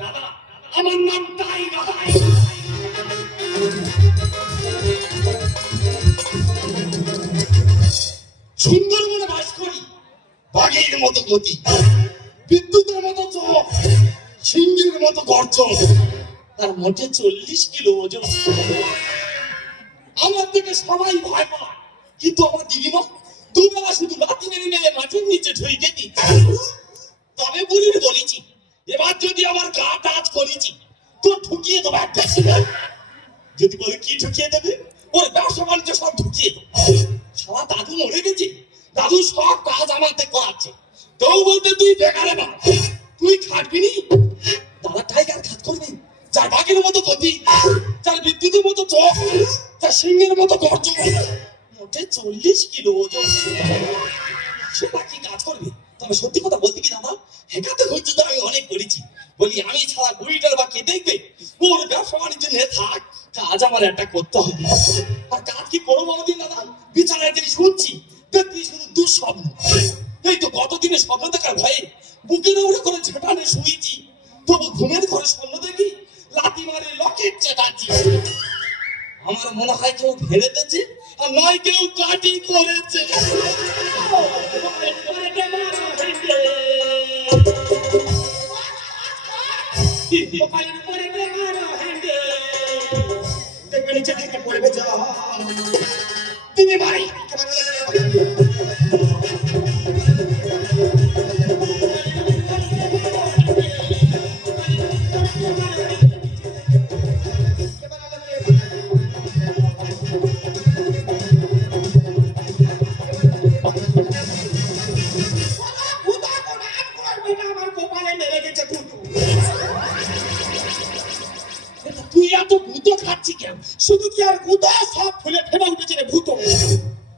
দাদা আমার নাম টাইগার। সুন্দরবনে বাস করি, বাঘের মতো গতি, বিদ্যুতের মতো চোখ, সিংহের মতো গর্জন, তার মোটে 40 কিলো ওজন। আমার থেকে সবাই ভয় পায়, কিন্তু আমার দিদিমা দুবেলা শুধু লাথি মেরে মেরে মাটির নিচে ঢুকে দিচ্ছে। তবে বলেছি, এবার যদি আমার গা টাচ করেছি তো ঢুকিয়ে দেবো একটা। যদি বলে কি ঢুকিয়ে দেবে, ওর ব্যবসা বাণিজ্য সব ঢুকিয়ে দেবো। সারা দাদু মরে গেছে, দাদু সব কাজ আমাকে করাচ্ছে। কেউ বলতে তুই বেকারে না, তুই খাটবি নি। দাদা টাইগার কাজ করবে, যার বাঘের মতো গতি, যার বিদ্যুতের মতো চোখ, যার সিংহের মতো গর্জন, মোটে 40 কিলো ওজন। সে বাকি কাজ করবে। তবে সত্যি কথা বলতে কি দাদা, হেকাতে হচ্ছে তো আমি অনেক করেছি। বলি আমি ছাড়া বুড়িটার বা কে দেখবে? ওর ব্যবসা বাণিজ্য নিয়ে থাক, কাজ আমার একটা করতে হবে। আর কাজ কি করবো বলদিন দাদা? বিছানায় যে শুনছি দেখছি শুধু দুঃস্বপ্ন। এই তো গতদিনে স্বপ্ন দেখার ভয়ে বুকের উপরে করে ঝেঁটানে শুয়েছি, তবু ঘুমের ঘরে স্বপ্ন দেখি লাথি মারে লকেট চেটাচ্ছি। আমার মনে হয় কেউ ফেলে দিয়েছে, আর নয় কেউ কাটি করেছে। তিনি ভাই শুধু কি আর ভূত সব ফুলে ফেলে উঠেছে রে ভূত।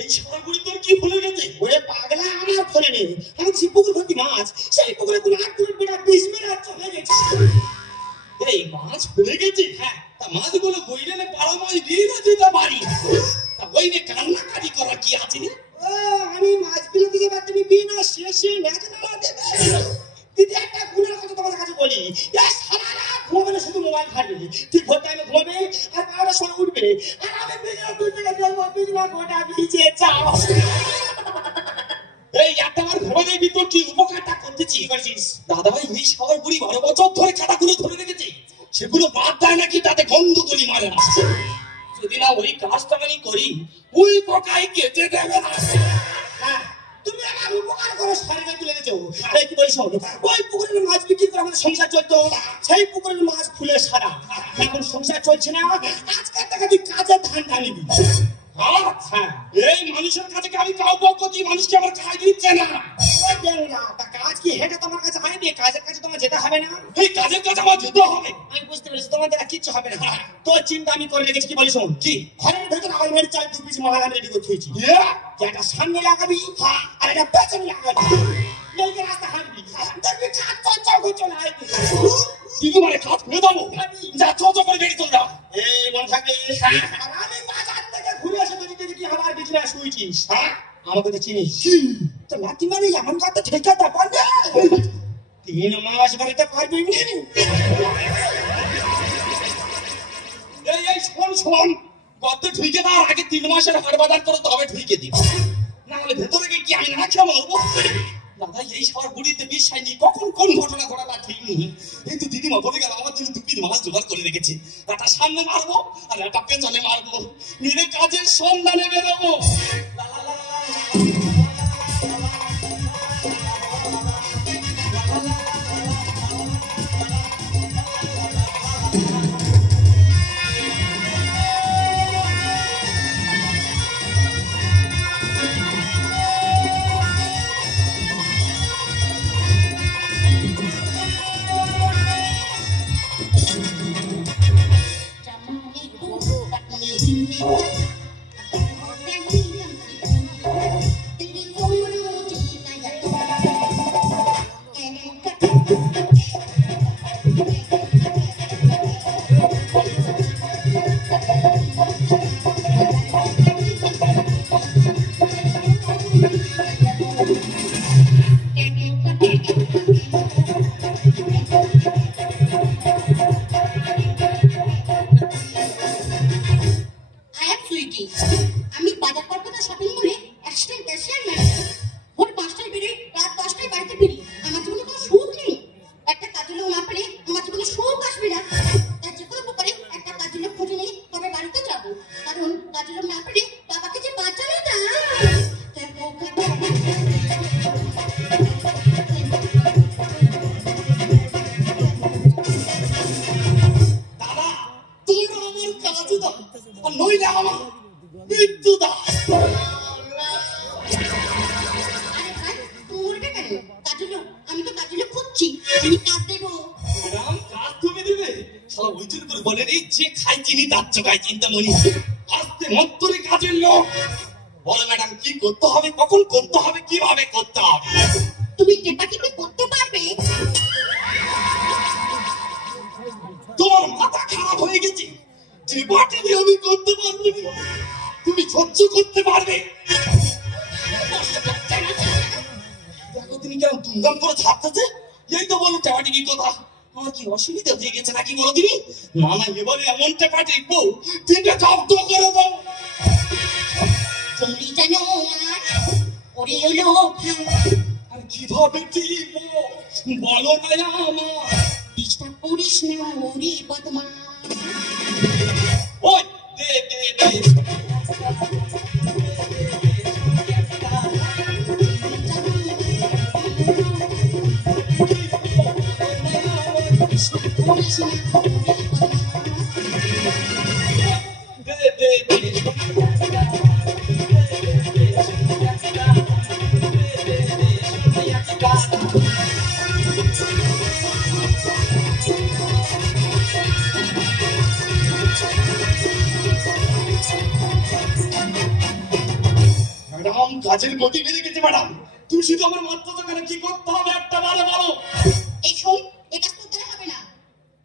এই সাগরগুলি তোর কি ফুলে গেছে? ওরে পাগলা, আমার ফুলে নেই। আমি যে পুকুর ভর্তি মাছ, সেই পুকুরে তুমি 8 মিনিট বেড়া 20 মিনিট চলে গেছে। এই মাছ ফুলে গেছে? হ্যাঁ। তা মাছগুলো বইলে পাড়া মাছ দিয়ে গেছে তা বাড়ি। তা ওই নে কান্নাকাটি করা কি আছে রে? ও আমি মাছগুলো দিকে বা তুমি বিনা শেষে ম্যাচ নালা দেবে। দিদি একটা গুণের কথা তোমার কাছে বলি, সারা রাত ঘুমাবে না, শুধু মোবাইল ঘাটবে। ঠিক ভোর টাইমে ঘুমাবে আর 12টার সময় উঠবে, আর আমি বিজনা দুই থেকে দেখবো বিজনা গোটা ভিজে যাও। এই একটাবার ঘুমাবে ভিতর কি উপকারটা করতেছি করছিস? দাদা ভাই এই সবার বুড়ি 12 বছর ধরে কাটাগুলো ধরে রেখেছে, সেগুলো বাদ দেয় নাকি তাতে গন্ধ গলি মারে না। যদি না ওই কাজটা আমি করি, ওই পোকাই কেটে দেবে না। হ্যাঁ তুমি আমার উপকার করো, শরীরে তুলে দিয়েছো। এই কি বলিস, ওই পুকুরের মাছ বিক্রি করে আমাদের সংসার চলতো, সেই পুকুরের মাছ ফুলে সারা। এখন সংসার চলছে না, আজকের টাকা তুই কাজের ধান টানিবি। হ্যাঁ এই মানুষের কাছে আমি কাউ কাউ করছি, মানুষকে আমার কাজ দিচ্ছে না। তা কাজ কি হেঁটে তোমার কাছে হয়নি? কাজের কাছে তোমার যেতে হবে না? এই কাজের কাছে আমার যেতে হবে। আমি বুঝতে পেরেছি, তোমাদের কিচ্ছু হবে না। তোর চিন্তা আমি করে রেখেছি। কি বলিস কি? ঘরের ভেতরে আলমারি 4 পিস মালাগান রেডি করে থুয়েছি। একটা সামনে লাগাবি আর একটা পেছনে লাগাবি। মেয়েকে রাস্তা হাঁটবি, দেখবি কাজ চল হাঁটবি। তুই মানে কাজ করে দেবো? যা চল করে বেরিয়ে চল যা। এই মনে থাকবে। আমি বাজার থেকে ঘুরে এসে যদি দেখি কি আমার বিছানায় শুয়েছিস, হ্যাঁ আমাকে তো চিনিস তো। লাঠি মানে এমন কথা ঠেকাতে পারবে? 3 মাস বাড়িতে পারবি। এই শোন, গত ঢুকে দেওয়ার আগে 3 মাসের হাট বাজার করে তবে ঢুকে দিই, না হলে ভেতরে গিয়ে কি আমি না খেয়ে মরবো? দাদা এই সবার বুড়িতে বিশ্বাস নেই, কখন কোন ঘটনা ঘটাটা ঠিক নেই। কিন্তু দিদিমা বলে গেল আমার জন্য 2 পিস মাছ জোগাড় করে রেখেছে। একটা সামনে মারবো আর একটা পেছনে মারবো, নিজের কাজের সন্ধানে বেরোবো। কাজ দেবো। ম্যাডাম কাজ তুমি দিবে? শালা ওই জন্য করে বলে রে, যে খাই চিনি তার চোখায় চিন্তামণি। আস্তে মন্তরে কাজের লোক। বলো ম্যাডাম কি করতে হবে, কখন করতে হবে, কিভাবে করতে হবে? তুমি টেপাটিপি করতে পারবে? তোমার মাথা খারাপ হয়ে গেছে? টেপাটিপি আমি করতে পারবো না। তুমি সহ্য করতে পারবে? দেখো তুমি কেমন দুমদাম করে ছাড়তেছে। এই তো বলো টেপাটিপি কথা। আমার কি অসুবিধা হয়ে গেছে নাকি বলো তুমি? না না, এবারে এমন টেপাটিপো তিনটে জব্দ করে দাও। তুমি জানো আর ওরে হলো আর কিভাবে টিপো বলো না আমার। ডিস্টার্ব করিস না ওরে বদমা। ওই দে দে দে। করিস না দে দে দে। ম্যাডাম কাজের গতি বেড়ে গেছে ম্যাডাম। তুমি শুধু আমার মাত্রা দোকানে কি করতে হবে একটা বারে বলো। এই শোন, এটা করতে হবে না,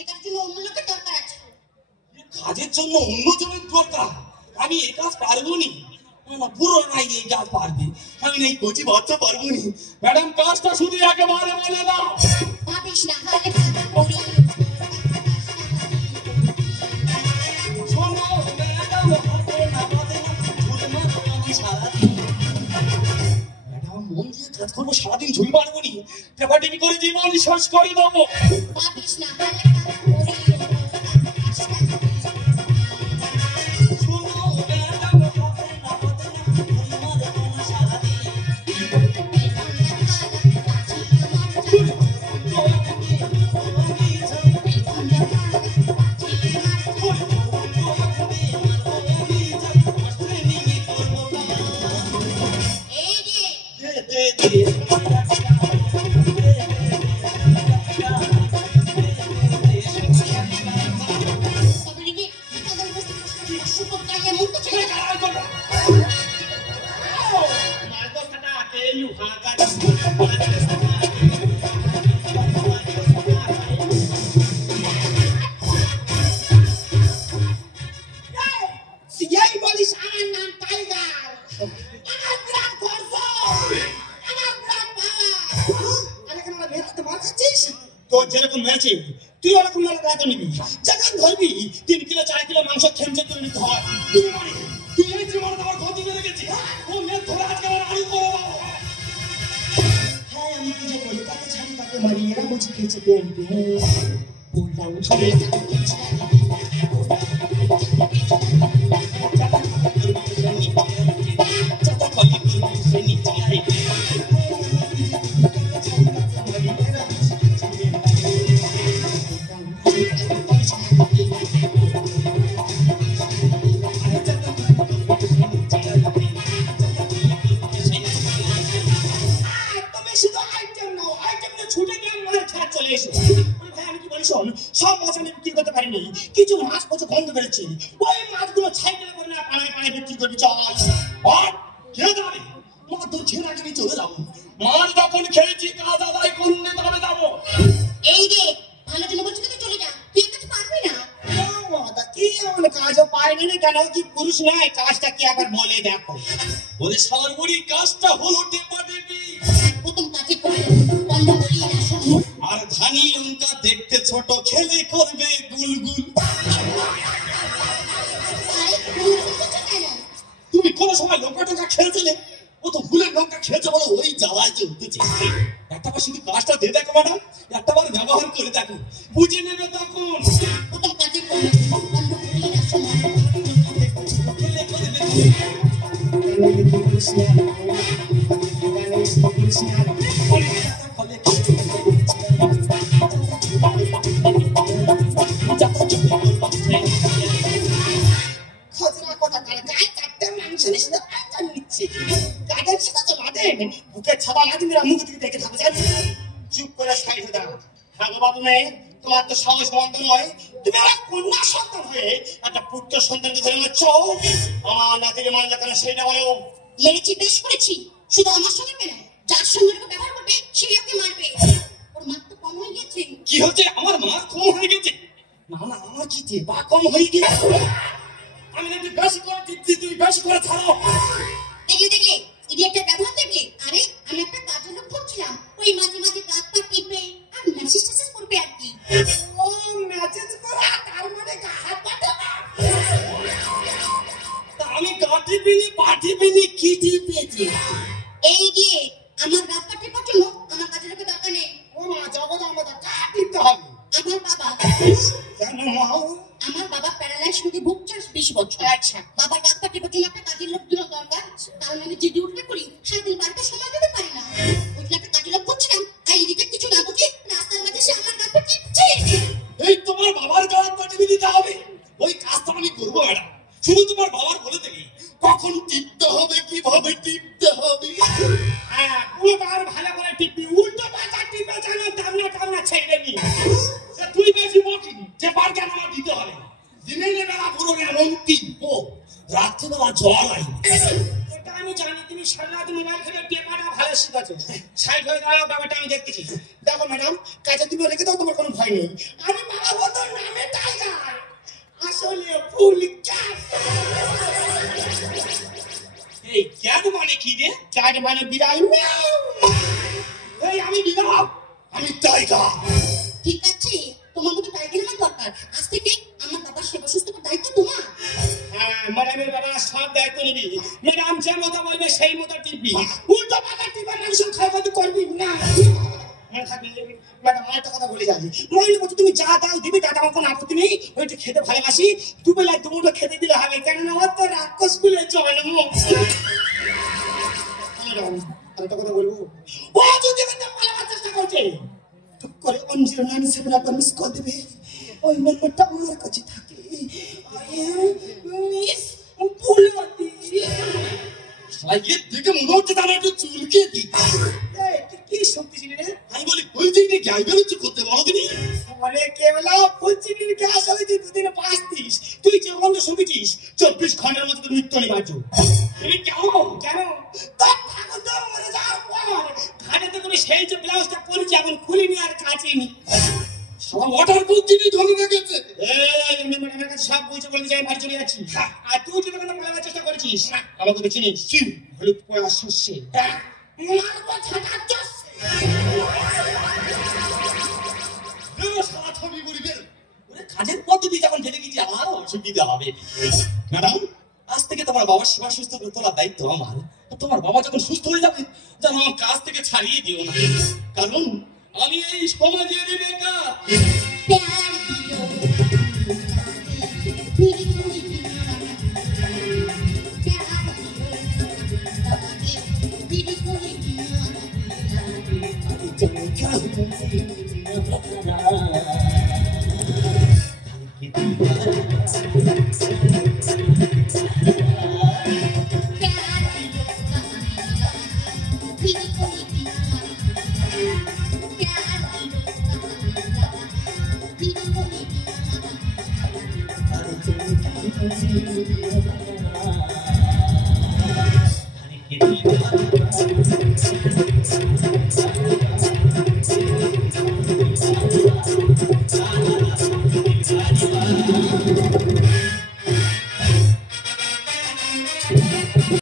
এটার জন্য অন্য লোকের দরকার আছে। কাজের জন্য অন্য জনের দরকার? আমি এই কাজ পারবো নি। না না, পুরো নাই এই কাজ পারবে। আমি না এই কচি বাচ্চা পারবো নি। ম্যাডাম কাজটা শুধু একেবারে বলে দাও। ভাবিস না, হালে ভালো করি। শোনো ম্যাডাম, হবে না হবে না, ঝুল মারবো আমি সারাদিন। ম্যাডাম মন দিয়ে কাজ করবো, সারাদিন ঝুল মারবো নি। টেপাটেপি করে জীবন শেষ করে দেবো। ভাবিস না, হালে ভালো করি। শোনো ম্যাডাম, হবে না হবে না, ঝুল মারবো আমি সারাদিন। এই যে দে দে দে। তবে রে, তোদের বসে সুপার চাইলে মুখ ছেড়ে দাও। এই বলিস আমার নাম টাইগার, আমার বিরাট গর্ব, আমার বিরাট পাওয়ার। আমি কেন মেয়েটাতে মার খাচ্ছিস? তোর যেরকম মেরেছে তুই ওরকম মেরে রাখতে নিবি। যখন ধরবি 3 কিলো 4 কিলো মাংস খেমচে করে নিতে হয়। তুই মানে তুই এই জীবনে তোমার ক্ষতি করে গেছি। ও মেয়ে ধরে আজকে আমার আলু করে দাও। হ্যাঁ আমি পুজো করি, তাকে ছাড়ি তাকে মারি, এরা মুছে খেয়েছে পেন পেন। উল্টা উঠে তুমি শুধু আইটেম নাও, আইটেম নিয়ে ছুটে গিয়ে মার খেয়ে চলে এসো। ভাই আমি কি বলি শোন, সব মাছ আমি বিক্রি করতে পারিনি, কিছু মাছ প্রচুর গন্ধ বেরোচ্ছে, ওই মাছগুলো সাইকেলে করে না পাড়ায় পাড়ায় বিক্রি করবি চল। আর খেয়ে যাবে তোমার তো ছেলে আগে চলে যাবো। মাছ যখন খেয়েছি কাজ আদায় করলে তবে যাবো। এই যে ভালো জন্য বলছি তুই চলে যা, তুই কাজ পারবি না। তা কি এমন কাজও পাইনি না কেন, কি পুরুষ নয়, কাজটা কি আবার বলে দেখো। ওরে শালার বুড়ি কাজটা হলো টেপাটেপি। প্রথম কাজে করে বন্ধ করি না শোন। আর ধানি লঙ্কা দেখতে ছোট, খেলে করবে গুলগুল। আরে তুমি করছো কেন? তুমি কোনো সময় লঙ্কা টঙ্কা খেয়েছিলে? ও তো ভুলের লঙ্কা খেয়েছে বলে ওই জ্বালায় চলতেছে। একটা বার শুধু কাজটা দিয়ে দেখো ম্যাডাম, একটা বার ব্যবহার করে দেখো, বুঝে নেবে তখন। প্রথম কাজে করে বন্ধ করি না শোন। খেলে করবে খজরা কথা কার গায়ে চারটে মাংস নিয়ে শুধু আইটেম নিচ্ছে। গার্ডেন সেটা তো বাদে, বুকে ছাপা না দিলে মুখ দিকে দেখে থাকো, জানিস? চুপ করে সাইড দাও, হ্যাঁ জানো বাবু মেয়ে, তোমার তো সাহস বন্ধ নয়, তুমি আমার কন্যা সন্তান হয়ে একটা পুত্র সন্তানকে ধরে মারছ। আমার নাতির মারলে কেন সেইটা বলো। মেরেছি, বেশ করেছি। শুধু আমার সঙ্গে মেরে নয়, যার সঙ্গে ওকে ব্যবহার করবে সেই ওকে মারবে। ওর মার তো কম হয়ে গেছে। কি হচ্ছে? আমার মা কম হয়ে গেছে? না না, আমার কি যে বা কম হয়ে গেছে। আমি নাকি বেশি করে দিচ্ছি, তুমি বেশি করে ছাড়ো। দেখলে দেখলে ইডিয়েটের ব্যবহার দেখলে। আরে আমি একটা কাজের লোক খুঁজছিলাম, ওই মাঝে মাঝে কাজ পা টিপবে আর মেসেজ টেসেজ করবে আর কি। ও মেসেজ করা, তার মানে হাত পাঠাবা। তা আমি গাঁটি বিনি পাঠি বিনি কি টিপেছি? এই দিয়ে আমার রাত পা টিপার জন্য আমার কাজের লোকের দরকার নেই। ও মা, জগৎ আমাদের কাজ দিতে হবে। আমার বাবা কেন মা? আমার বাবা প্যারালাইজ রোগে ভুগছে 20 বছর। আচ্ছা। বাবার ডাক পাঠিয়ে জন্য একটা কাজের লোক দিল দরকার, কারণ আমি যে ডিউটিটা করি সারাদিন বাড়িতে সময় দিতে পারি না। ওই জন্য একটা কাজের লোক করছিলাম, আর এদিকে কিছু না বুঝে রাস্তার মাঝে সে আমার ডাক টিপছে। এই তোমার বাবার গাঁট পাঠি দিতে হবে? ওই কাজটা আমি করবো ম্যাডাম। শুধু তোমার বাবার বলে দেখি কখন টিপতে হবে, কিভাবে টিপতে হবে। হ্যাঁ, পুরোবার ভালো করে টিপবি, উল্টো পাল্টা টিপে যেন টামনা ছেড়ে নি। তুই বেশি বকিনি যে বার কেন আমার দিতে হবে। দিনের বেলা পুরো এমন টিপবো, রাত্রিবেলা জ্বর আই। এটা আমি জানি, তুমি সারা রাত মোবাইল খেলে টেপাটা ভালো শিখেছো। সাইড হয়ে দাঁড়াও, ব্যাপারটা আমি দেখতেছি। দেখো ম্যাডাম, কাজে তুমি রেখে দাও, তোমার কোনো ভয় নেই। আমি বাবা তোর নামে টাইগার, আসলে ফুল ক্যাট। এই ক্যাট মানে কি রে? ক্যাট মানে বিড়াল। মিয়াও। এই আমি বিড়াল, আমি টাইগার। ঠিক আছে, তোমার মতো টাইগার আমার দরকার। আজ থেকে আমার বাবার সেবা সুস্থ করার দায়িত্ব তোমার। হ্যাঁ, ম্যাডামের বাবা সব দায়িত্ব নিবি। ম্যাডাম যে মতো বলবে সেই মতো টিপবি, উল্টো পাল্টা টিপা মানুষের ক্ষয়ক্ষতি করবি না। ম্যাডাম আরেকটা কথা বলে যাবি, মহিলা বলছে তুমি যা দাও দিবি, তাতে আমার কোনো আপত্তি নেই। ওইটা খেতে ভালোবাসি, দুবেলায় দুমুটো খেতে দিলে হবে, কেননা ওর তো রাক্ষস কুলে জন্ম। ম্যাডাম আরেকটা কথা বলবো, ও যদি একটা পালাবার চেষ্টা করছে, টুক করে 1097 একটা মিস কল দেবে। ওই নম্বরটা আমার কাছে থাকে। মিস পুলতি। সাইকেল দেখে মনে হচ্ছে তারা একটু চুলকে দিই। এই তুই কি শুনতেছিলি রে? আমি বলি বলছি কি গাই বেরোচ্ছি করতে বলো তুমি। বলে কেবলা পশ্চিমের গ্যাস হয়েছে দুদিনে 5-30। তুই যে গন্ধ শুনেছিস 24 ঘন্টার মধ্যে তোর মৃত্যু নিবার্য। তুমি কেমন? কেন? তোর ঠাকুর তো মরে যাওয়ার পর ঘাটেতে করে সেই যে ব্লাউজটা পরেছি এখন খুলিনি আর কাচিনি। সব ওয়াটার প্রুফ জিনিস ধরে রেখেছে। এমনি ম্যাডামের কাছে সব বইছে বলে যাই বাড়ি চলে যাচ্ছি। আর তুই যে কোনো পালাবার চেষ্টা করেছিস, আমাকে তো চিনিস। হলুদ পোড়া শস্যে মারবো ছাটা চষে। সারা ছবি করিবে। ওরে কাজের পদ্ধতি যখন জেনে গেছি আমার অসুবিধা হবে। ম্যাডাম, আজ থেকে তোমার বাবার সেবা সুস্থ করে তোলার দায়িত্ব আমার। তোমার বাবা যখন সুস্থ হয়ে যাবে, যেন আমার কাজ থেকে ছাড়িয়ে দিও না, কারণ আমি এই সমাজের বেকার। प्यार दियो मेरी कोई प्यार दियो मेरी कोई Thank you.